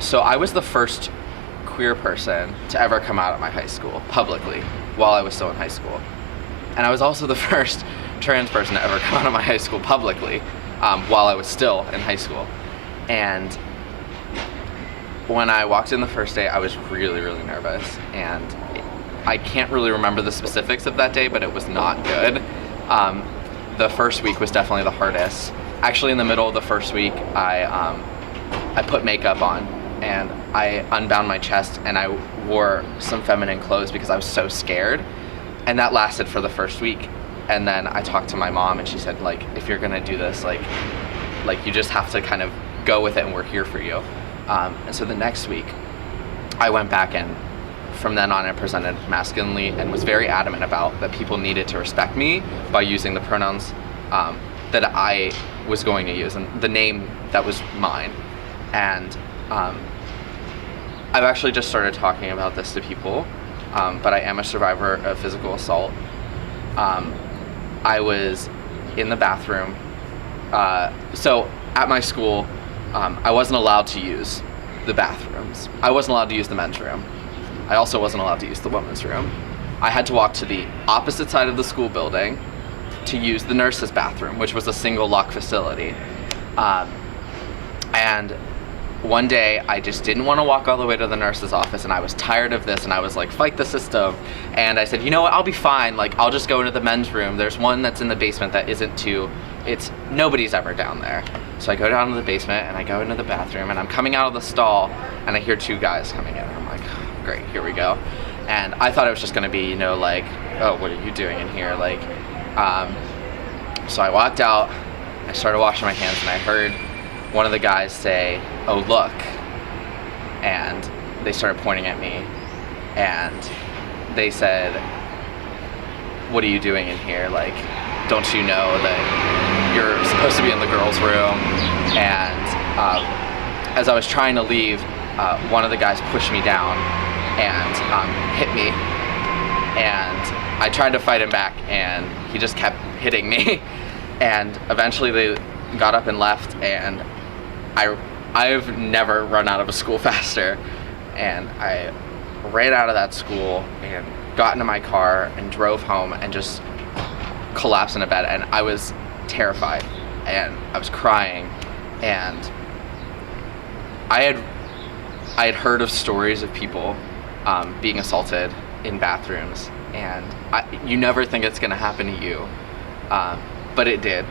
So I was the first queer person to ever come out of my high school publicly while I was still in high school. And I was also the first trans person to ever come out of my high school publicly while I was still in high school. And when I walked in the first day, I was really, really nervous. And I can't really remember the specifics of that day, but it was not good. The first week was definitely the hardest. Actually, in the middle of the first week, I put makeup on and I unbound my chest and I wore some feminine clothes because I was so scared. And that lasted for the first week. And then I talked to my mom and she said, like, if you're gonna do this, like you just have to kind of go with it and we're here for you. And so the next week, I went back and from then on I presented masculinely and was very adamant about that people needed to respect me by using the pronouns that I was going to use and the name that was mine. And I've actually just started talking about this to people, but I am a survivor of physical assault. I was in the bathroom. So at my school, I wasn't allowed to use the bathrooms. I wasn't allowed to use the men's room. I also wasn't allowed to use the women's room. I had to walk to the opposite side of the school building to use the nurse's bathroom, which was a single lock facility. And one day I just didn't want to walk all the way to the nurse's office and I was tired of this and I was like, fight the system. And I said, you know what, I'll be fine. Like, I'll just go into the men's room. There's one that's in the basement that isn't too, nobody's ever down there. So I go down to the basement and I go into the bathroom and I'm coming out of the stall and I hear two guys coming in and I'm like, great, here we go. And I thought it was just gonna be, like, oh, what are you doing in here? Like, so I walked out, I started washing my hands and I heard one of the guys say, oh, look. And they started pointing at me and they said, what are you doing in here? Like, don't you know that you're supposed to be in the girls' room? And as I was trying to leave, one of the guys pushed me down and hit me. And I tried to fight him back and he just kept hitting me. And eventually they got up and left and I've never run out of a school faster. And I ran out of that school and got into my car and drove home and just collapsed in a bed. And I was terrified and I was crying. And I had heard of stories of people being assaulted in bathrooms. And you never think it's gonna happen to you, but it did.